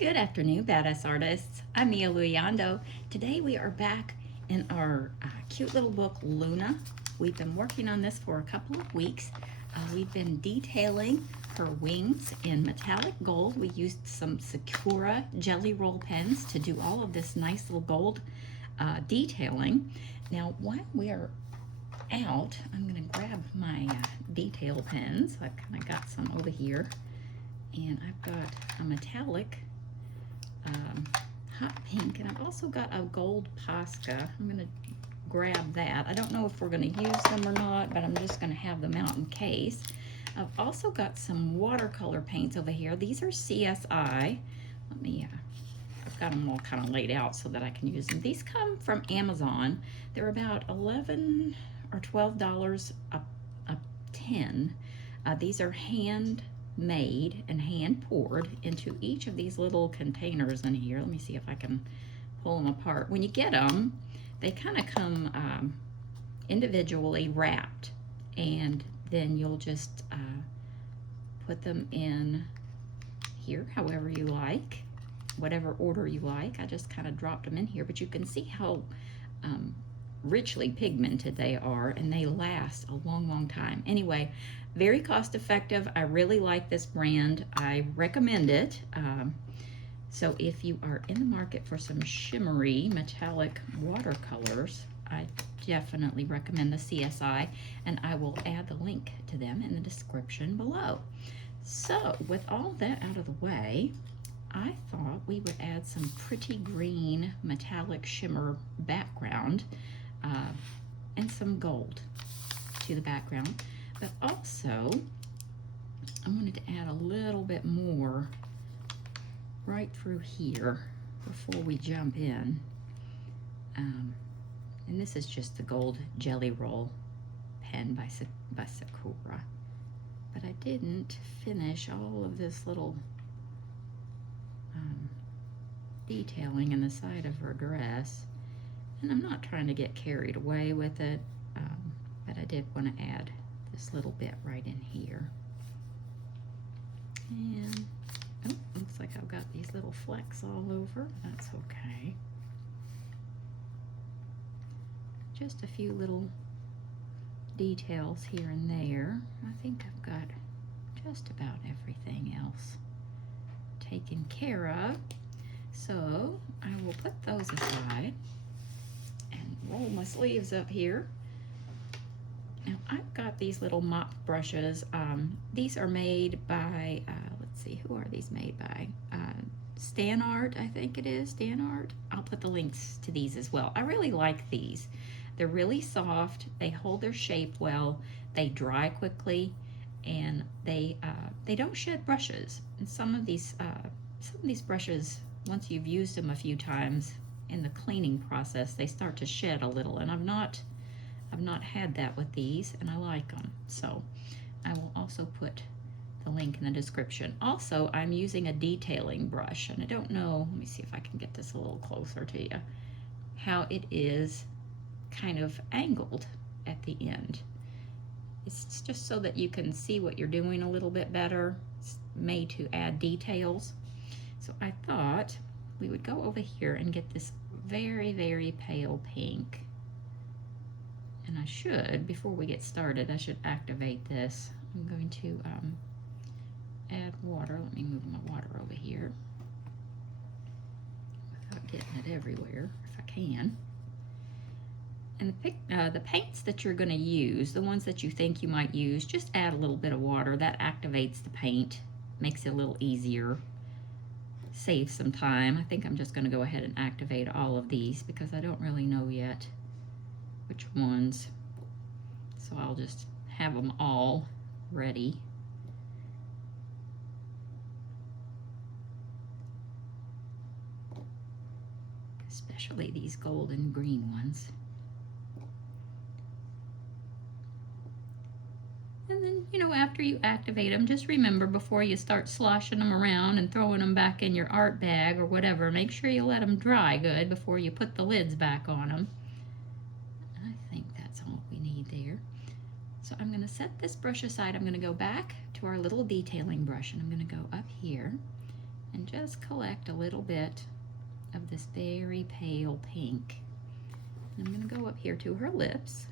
Good afternoon, Badass Artists. I'm Mia Luyando. Today we are back in our cute little book, Luna. We've been working on this for a couple of weeks. We've been detailing her wings in metallic gold. We used some Sakura Gellyroll pens to do all of this nice little gold detailing. Now, while we are out, I'm going to grab my detail pens. I've kind of got some over here. And I've got a metallic hot pink, and I've also got a gold Posca. I'm going to grab that. I don't know if we're going to use them or not, but I'm just going to have them out in case. I've also got some watercolor paints over here. These are CSI. Let me, I've got them all kind of laid out so that I can use them. These come from Amazon. They're about $11 or $12 a tin. These are hand made and hand poured into each of these little containers in here. Let me see if I can pull them apart. When you get them, they kind of come individually wrapped, and then you'll just put them in here however you like, whatever order you like. I just kind of dropped them in here, but you can see how richly pigmented they are, and they last a long time. Anyway, very cost effective. I really like this brand. I recommend it. So if you are in the market for some shimmery metallic watercolors, I definitely recommend the CSI, and I will add the link to them in the description below. So with all that out of the way, I thought we would add some pretty green metallic shimmer background and some gold to the background. But also, I wanted to add a little bit more right through here before we jump in. And this is just the gold Gellyroll pen by Sakura. But I didn't finish all of this little detailing in the side of her dress. And I'm not trying to get carried away with it, but I did want to add this little bit right in here. And oh, looks like I've got these little flecks all over. That's okay. Just a few little details here and there. I think I've got just about everything else taken care of. So I will put those aside and roll my sleeves up here. Now I've got these little mop brushes. These are made by, let's see, who are these made by? Stan Art, I think it is, Stan Art. I'll put the links to these as well. I really like these. They're really soft, they hold their shape well, they dry quickly, and they don't shed brushes. And some of these brushes, once you've used them a few times in the cleaning process, they start to shed a little, and I've not had that with these, and I like them. So I will also put the link in the description. Also, I'm using a detailing brush, and I don't know, let me see if I can get this a little closer to you, how it is kind of angled at the end. It's just so that you can see what you're doing a little bit better. It's made to add details. So I thought we would go over here and get this very pale pink. And I should, before we get started, I should activate this. I'm going to add water. Let me move my water over here without getting it everywhere, if I can. And the paints that you're going to use, the ones that you think you might use, just add a little bit of water. That activates the paint, makes it a little easier, saves some time. I think I'm just going to go ahead and activate all of these because I don't really know yet which ones. So I'll just have them all ready. Especially these gold and green ones. And then, you know, after you activate them, just remember before you start sloshing them around and throwing them back in your art bag or whatever, make sure you let them dry good before you put the lids back on them. I think that's all we need there. So I'm going to set this brush aside. I'm going to go back to our little detailing brush, and I'm going to go up here and just collect a little bit of this very pale pink. I'm going to go up here to her lips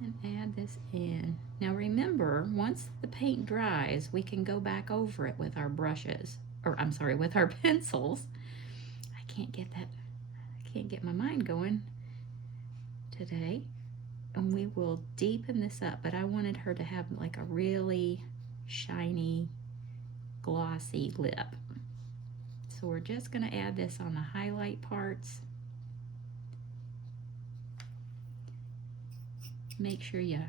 and add this in. Now remember, once the paint dries, we can go back over it with our brushes, or I'm sorry, with our pencils. I can't get my mind going today. And we will deepen this up, but I wanted her to have like a really shiny, glossy lip. So we're just going to add this on the highlight parts. Make sure you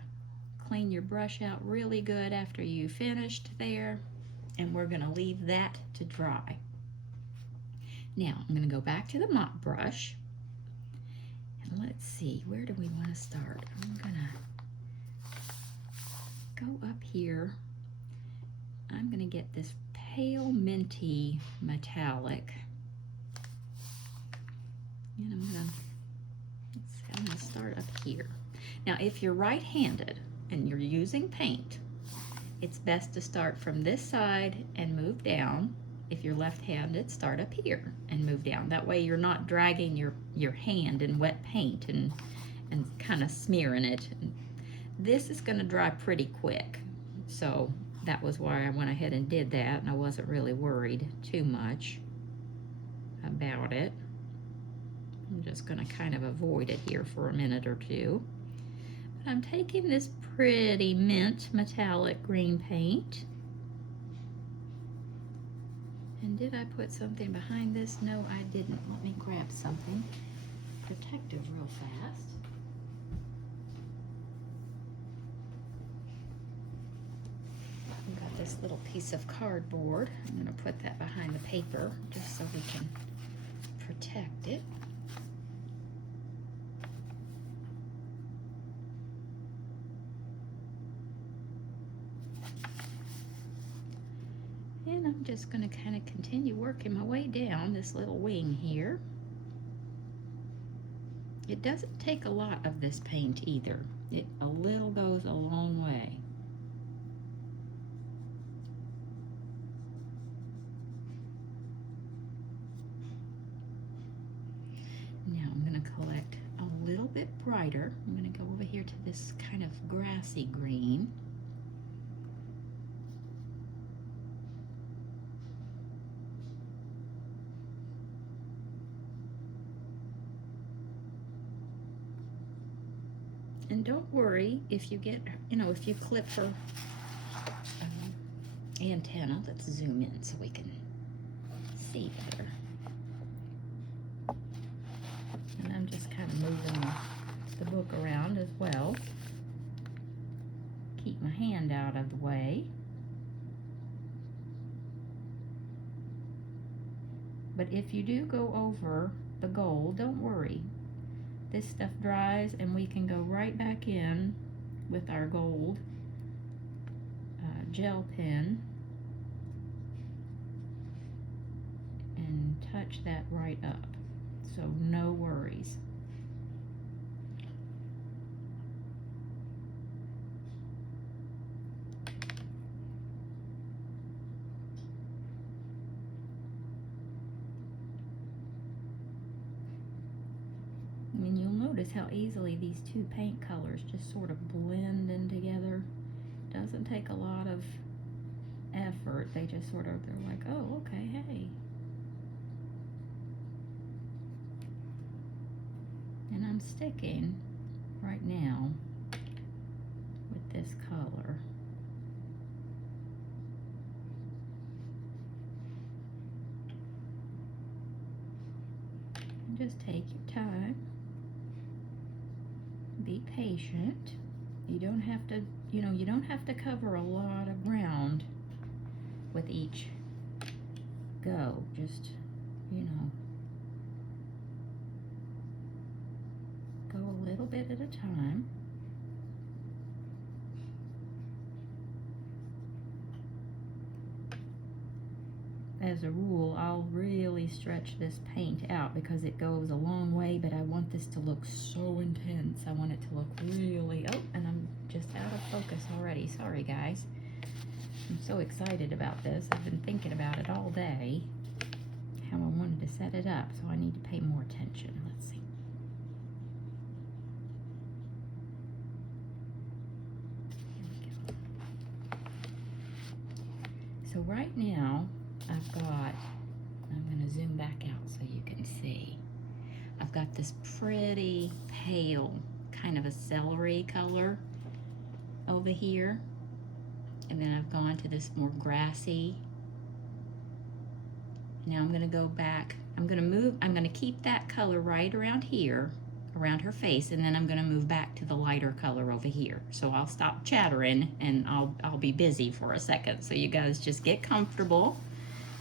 clean your brush out really good after you finished there, and we're going to leave that to dry. Now I'm going to go back to the mop brush, and let's see, where do we want to start? I'm going to go up here. I'm going to get this pale minty metallic, and I'm going to start up here. Now, if you're right-handed and you're using paint, it's best to start from this side and move down. If you're left-handed, start up here and move down. That way you're not dragging your hand in wet paint and kind of smearing it. This is going to dry pretty quick, so that was why I went ahead and did that, and I wasn't really worried too much about it. I'm just going to kind of avoid it here for a minute or two. I'm taking this pretty mint metallic green paint. And did I put something behind this? No, I didn't. Let me grab something protective real fast. I've got this little piece of cardboard. I'm going to put that behind the paper just so we can protect it. And I'm just going to kind of continue working my way down this little wing here. It doesn't take a lot of this paint either. A little goes a long way. Now I'm going to collect a little bit brighter. I'm going to go over here to this kind of grassy green. And don't worry if you get, if you clip her antenna. Let's zoom in so we can see better. And I'm just kind of moving the book around as well. Keep my hand out of the way. But if you do go over the gold, don't worry. This stuff dries and we can go right back in with our gold gel pen and touch that right up. So no worries. And you'll notice how easily these two paint colors just sort of blend in together. Doesn't take a lot of effort. They just sort of, they're like, oh, okay, hey. And I'm sticking right now with this color. And just take your time. Be patient. You don't have to, you don't have to cover a lot of ground with each go. Just, go a little bit at a time. As a rule, I'll really stretch this paint out because it goes a long way, but I want this to look so intense. I want it to look really, oh, and I'm just out of focus already. Sorry, guys. I'm so excited about this. I've been thinking reflection. Let's see. Here we go. So right now, I've got, I'm going to zoom back out so you can see. I've got this pretty pale, kind of a celery color over here. And then I've gone to this more grassy. Now I'm going to go back. I'm going to keep that color right around here, around her face, and then I'm going to move back to the lighter color over here. So I'll stop chattering and I'll be busy for a second. So you guys just get comfortable,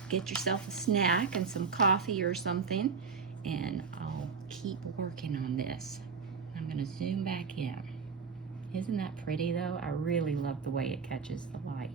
get yourself a snack and some coffee or something, and I'll keep working on this. I'm going to zoom back in. Isn't that pretty though? I really love the way it catches the light.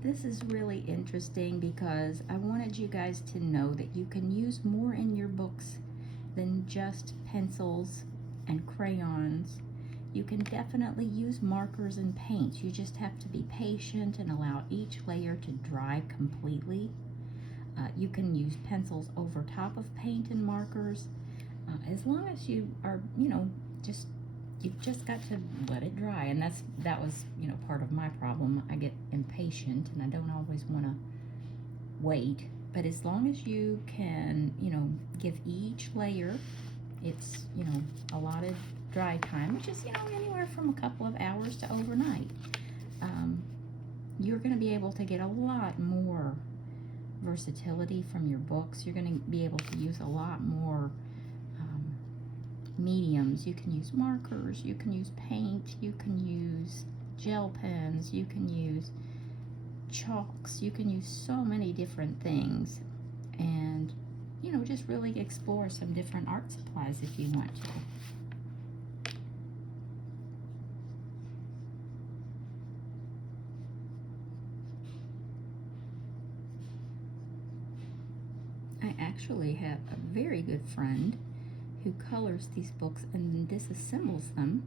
This is really interesting because I wanted you guys to know that you can use more in your books than just pencils and crayons. You can definitely use markers and paints. You just have to be patient and allow each layer to dry completely. You can use pencils over top of paint and markers. As long as you are, you've just got to let it dry, and that was part of my problem. I get impatient and I don't always want to wait, but as long as you can give each layer its allotted dry time, which is anywhere from a couple of hours to overnight, you're going to be able to get a lot more versatility from your books. You're going to be able to use a lot more mediums. You can use markers, you can use paint, you can use gel pens, you can use chalks, you can use so many different things, and just really explore some different art supplies if you want to. I actually have a very good friend who colors these books and disassembles them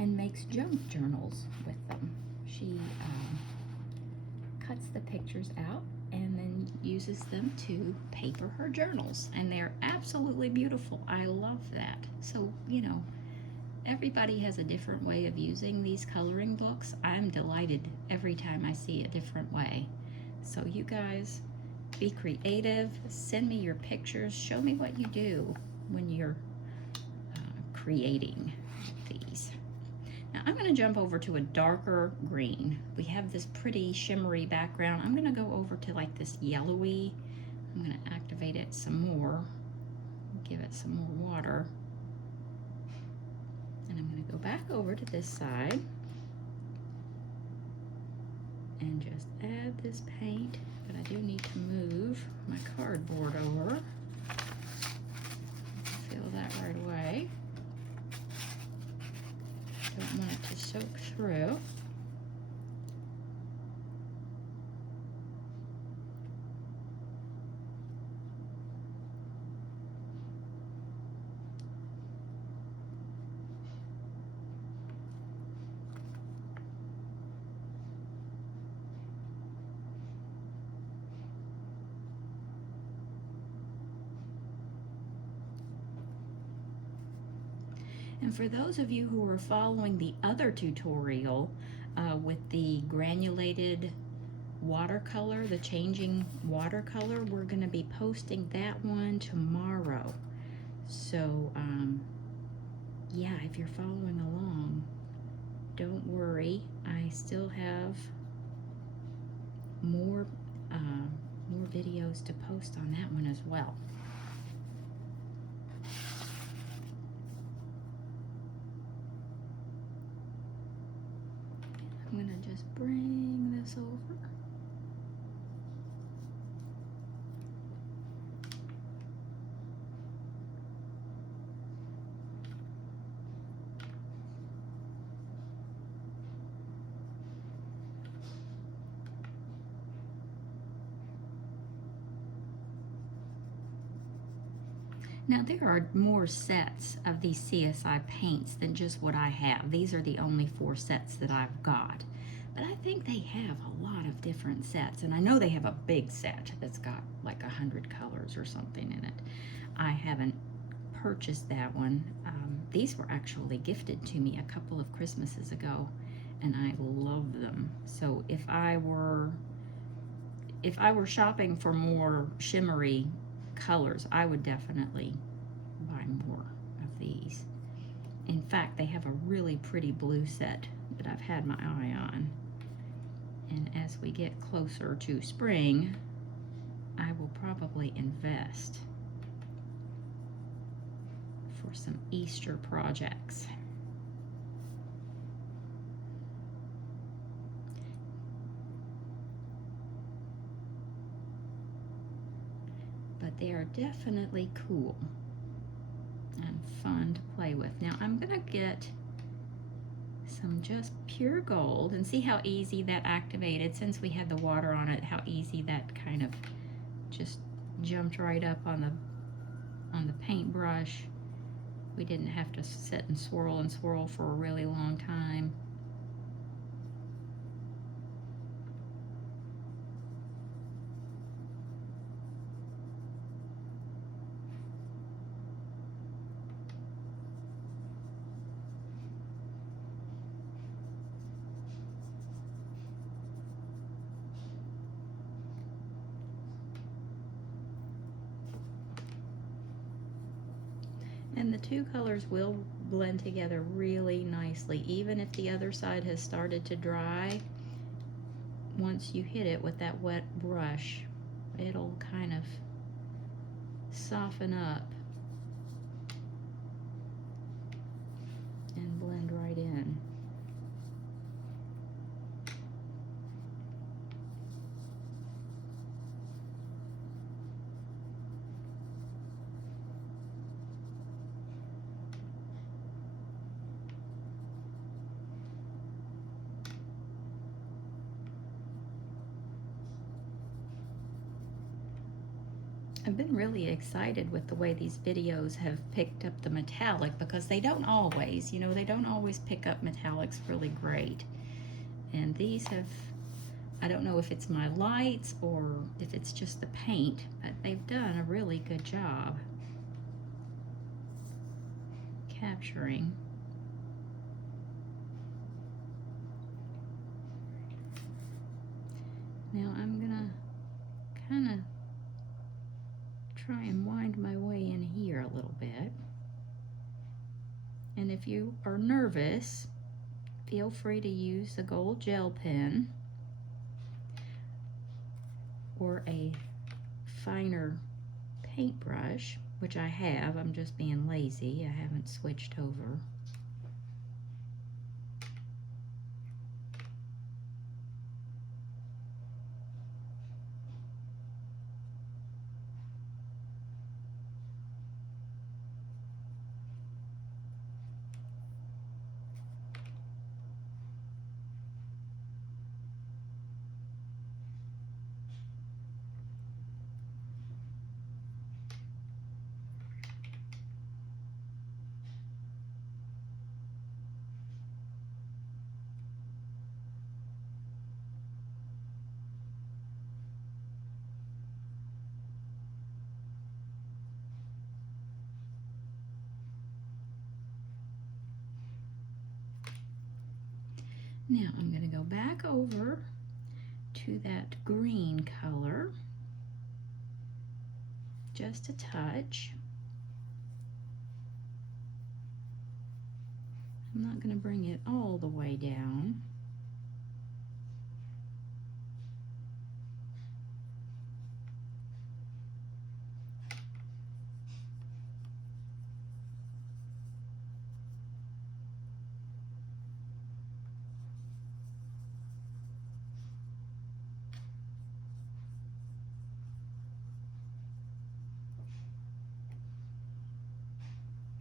and makes junk journals with them. She cuts the pictures out and then uses them to paper her journals, and they're absolutely beautiful. I love that. So everybody has a different way of using these coloring books. I'm delighted every time I see a different way. So you guys, be creative, send me your pictures, show me what you do when you're creating these. Now I'm going to jump over to a darker green. We have this pretty shimmery background. I'm going to go over to like this yellowy. I'm going to activate it some more, give it some more water, and I'm going to go back over to this side and just add this paint, but I do need to move my cardboard over. Feel that right away. Don't want it to soak through. And for those of you who are following the other tutorial with the granulated watercolor, the changing watercolor, we're going to be posting that one tomorrow. So yeah, if you're following along, don't worry, I still have more videos to post on that one as well. I'm gonna just bring this over. Now there are more sets of these CSI paints than just what I have. These are the only 4 sets that I've got. But I think they have a lot of different sets, and I know they have a big set that's got like 100 colors or something in it. I haven't purchased that one. These were actually gifted to me a couple of Christmases ago, and I love them. So if I were shopping for more shimmery colors, I would definitely buy more of these. In fact, they have a really pretty blue set that I've had my eye on. And as we get closer to spring, I will probably invest for some Easter projects. But they are definitely cool and fun to play with. Now I'm gonna get some just pure gold and see how easy that activated. Since we had the water on it, how easy that kind of just jumped right up on the paintbrush. We didn't have to sit and swirl for a really long time. And the 2 colors will blend together really nicely. Even if the other side has started to dry, once you hit it with that wet brush, it'll kind of soften up and blend right in. I've been really excited with the way these videos have picked up the metallic, because they don't always, they don't always pick up metallics really great. And these have, I don't know if it's my lights or if it's just the paint, but they've done a really good job capturing. Now I'm gonna kind of try and wind my way in here a little bit. And if you are nervous, feel free to use the gold gel pen or a finer paintbrush, which I have. I'm just being lazy. I haven't switched over. Now I'm going to go back over to that green color, just a touch. I'm not going to bring it all the way down.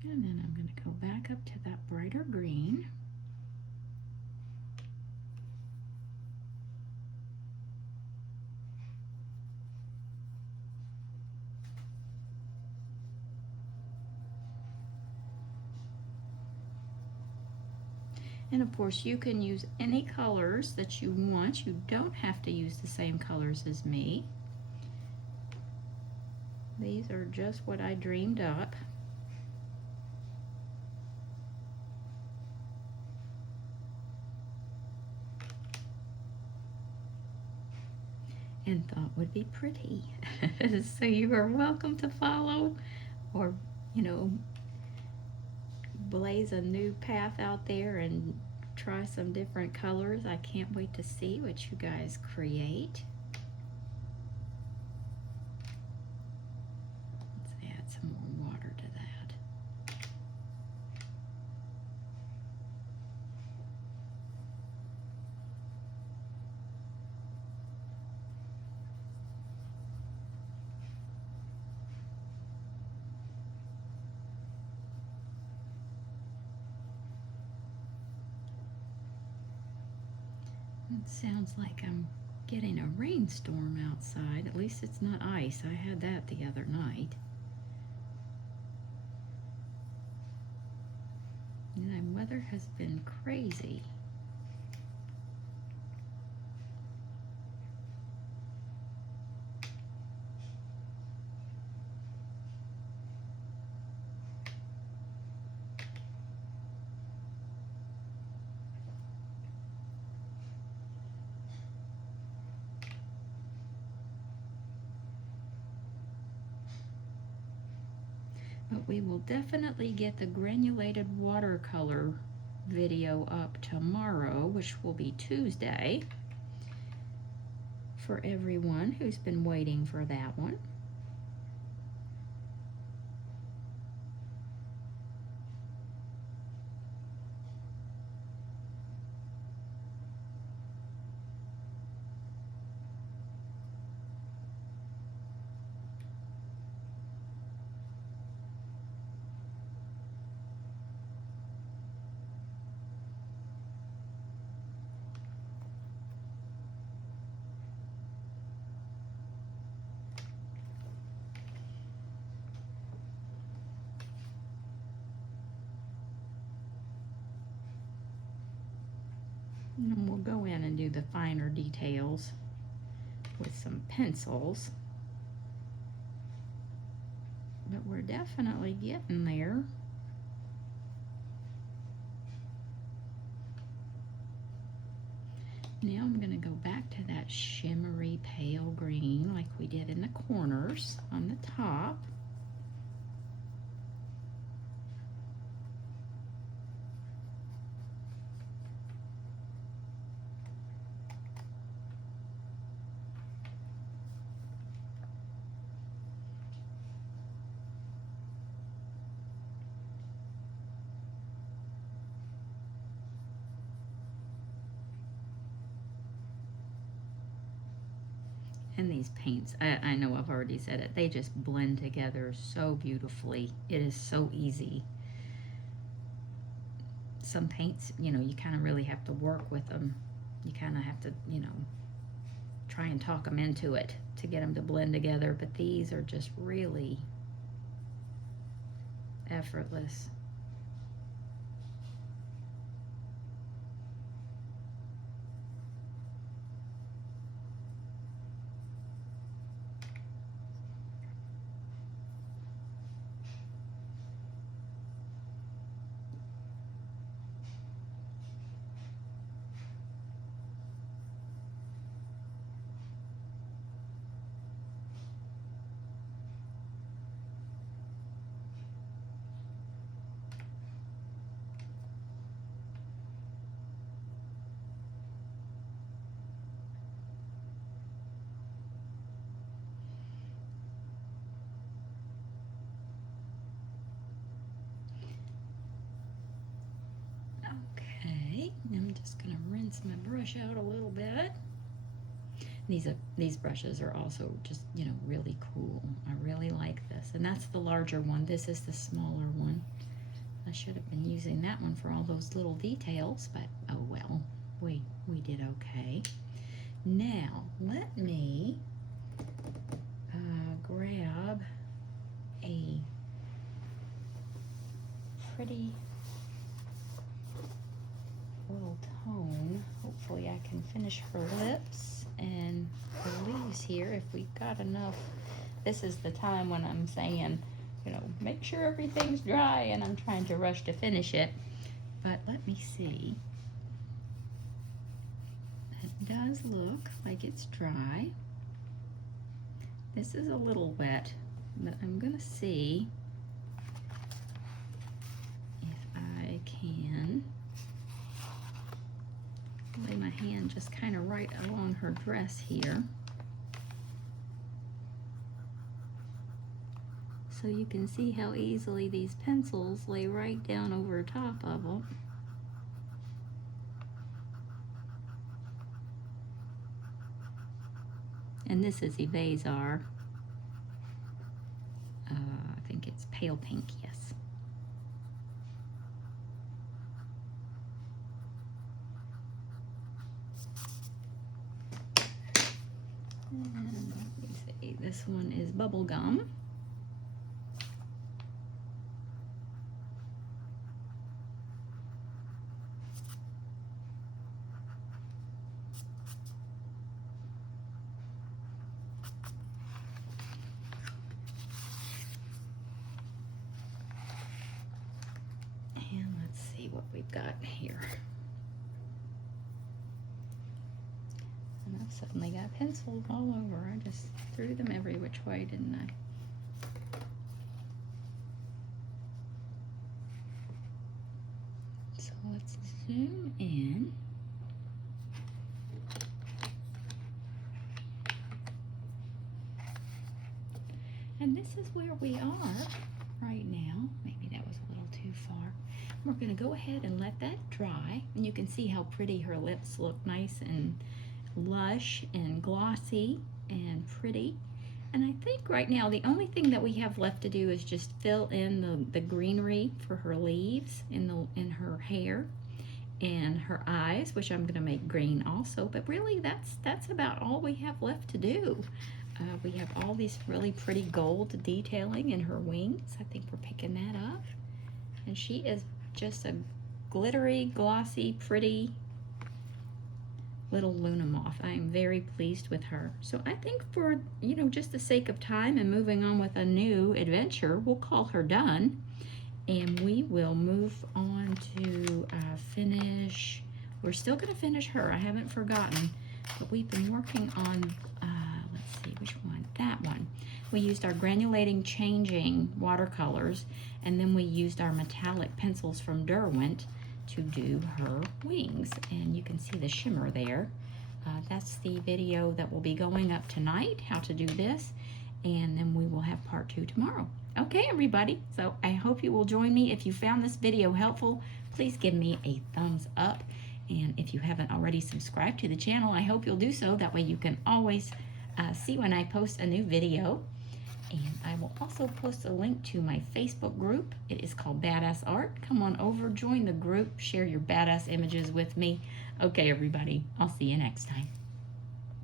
And then I'm going to go back up to that brighter green. And of course you can use any colors that you want. You don't have to use the same colors as me. These are just what I dreamed up. And thought would be pretty. So you are welcome to follow, or blaze a new path out there and try some different colors. I can't wait to see what you guys create. Let's add some more water to that. It sounds like I'm getting a rainstorm outside. At least it's not ice. I had that the other night. And the weather has been crazy. But we will definitely get the granulated watercolor video up tomorrow, which will be Tuesday, for everyone who's been waiting for that one. And we'll go in and do the finer details with some pencils. But we're definitely getting there. Now I'm going to go back to that shimmery pale green like we did in the corners on the top. And these paints, I know I've already said it, they just blend together so beautifully. It is so easy. Some paints, you kind of really have to work with them. You kind of have to, try and talk them into it to get them to blend together. But these are just really effortless. Okay, I'm just gonna rinse my brush out a little bit. These brushes are also just, you know, really cool. I really like this. And that's the larger one. This is the smaller one. I should have been using that one for all those little details, but oh well, we did okay. Now, let me grab a pretty little tone. Hopefully I can finish her lips and her leaves here if we've got enough. This is the time when I'm saying, you know, make sure everything's dry, and I'm trying to rush to finish it. But let me see. It does look like it's dry. This is a little wet, but I'm gonna see if I can lay my hand just kind of right along her dress here, so you can see how easily these pencils lay right down over top of them. And this is Evazar. I think it's pale pink, yes. And let me see, this one is Bubblegum. And let's see what we've got here. And I've suddenly got pencils all over. I just threw them every which way, didn't I? So let's zoom in. And this is where we are right now. Maybe that was a little too far. We're going to go ahead and let that dry. And you can see how pretty her lips look, nice and lush and glossy and pretty. And I think right now the only thing that we have left to do is just fill in the greenery for her leaves in her hair and her eyes, which I'm going to make green also. But really that's about all we have left to do. We have all these really pretty gold detailing in her wings. I think we're picking that up. And she is just a glittery, glossy, pretty little Luna moth. I am very pleased with her. So I think for, you know, just the sake of time and moving on with a new adventure, we'll call her done. And we will move on to finish. We're still going to finish her. I haven't forgotten. But we've been working on, let's see, which one? That one. We used our granulating changing watercolors, and then we used our metallic pencils from Derwent to do her wings. And you can see the shimmer there. That's the video that will be going up tonight, how to do this. And then we will have part 2 tomorrow. Okay, everybody. So I hope you will join me. If you found this video helpful, please give me a thumbs up. And if you haven't already subscribed to the channel, I hope you'll do so. That way you can always see when I post a new video. And I will also post a link to my Facebook group. It is called Badass Art. Come on over, join the group, share your badass images with me. Okay, everybody, I'll see you next time.